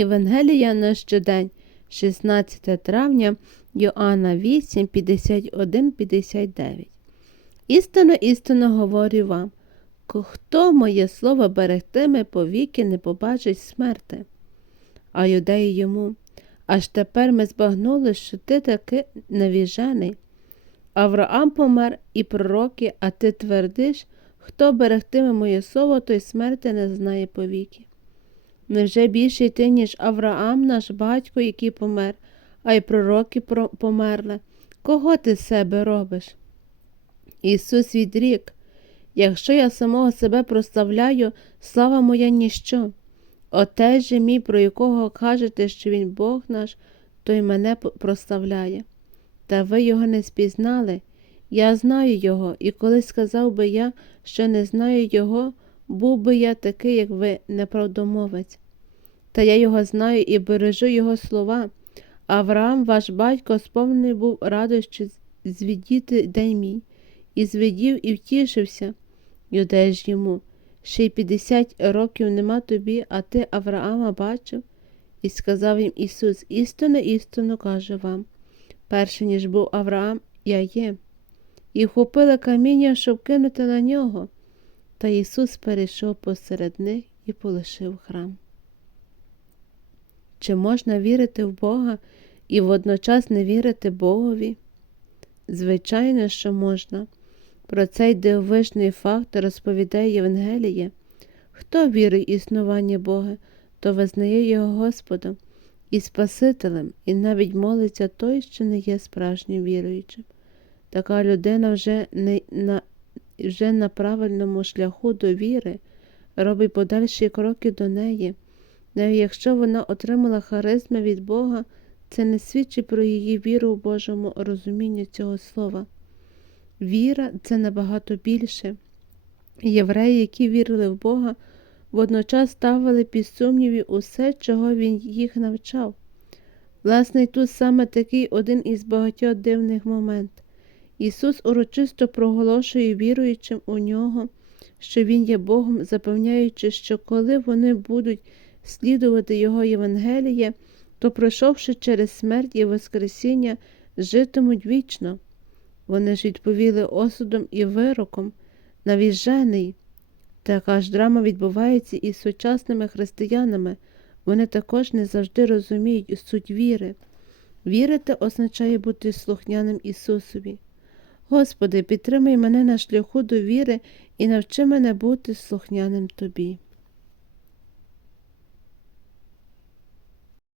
Євангелія на щодень, 16 травня, Йоанна 8, 51, 59. Істинно, істинно говорю вам, хто моє слово берегтиме, повіки не побачить смерти. А юдеї йому, аж тепер ми збагнули, що ти таки невіжений. Авраам помер і пророки, а ти твердиш, хто берегтиме моє слово, той смерти не знає повіки. Невже більший ти, ніж Авраам, наш батько, який помер, а й пророки померли? Кого ти з себе робиш? Ісус відрік, якщо я самого себе прославляю, слава моя ніщо. Отець же мій, про якого кажете, що він Бог наш, той мене п- прославляє. Та ви його не спізнали. Я знаю його, і коли сказав би я, що не знаю його, був би я такий, як ви, неправдомовець. Та я його знаю і бережу його слова. Авраам, ваш батько, сповнений був радощі звідіти день мій, і звідів і втішився. Юдей ж йому, ще й п'ятдесят років нема тобі, а ти Авраама бачив? І сказав їм Ісус, істинно, істинно кажу вам, перше, ніж був Авраам, я є. І вхопили каміння, щоб кинути на нього. Та Ісус перейшов посеред них і полишив храм. Чи можна вірити в Бога і водночас не вірити Богові? Звичайно, що можна. Про цей дивовижний факт розповідає Євангеліє. Хто вірить в існування Бога, то визнає Його Господом і Спасителем, і навіть молиться той, що не є справжнім віруючим. Така людина вже, не, на, вже на правильному шляху до віри, робить подальші кроки до неї. Навіть якщо вона отримала харизми від Бога, це не свідчить про її віру в Божому розумінні цього слова. Віра це набагато більше. Євреї, які вірили в Бога, водночас ставили під сумніві усе, чого Він їх навчав. Власне, тут саме такий один із багатьох дивних моментів. Ісус урочисто проголошує віруючим у нього, що Він є Богом, запевняючи, що коли вони будуть слідувати Його Євангеліє, то, пройшовши через смерть і Воскресіння, житимуть вічно. Вони ж відповіли осудом і вироком, навіжений. Така ж драма відбувається і з сучасними християнами. Вони також не завжди розуміють суть віри. Вірити означає бути слухняним Ісусові. Господи, підтримай мене на шляху до віри і навчи мене бути слухняним Тобі.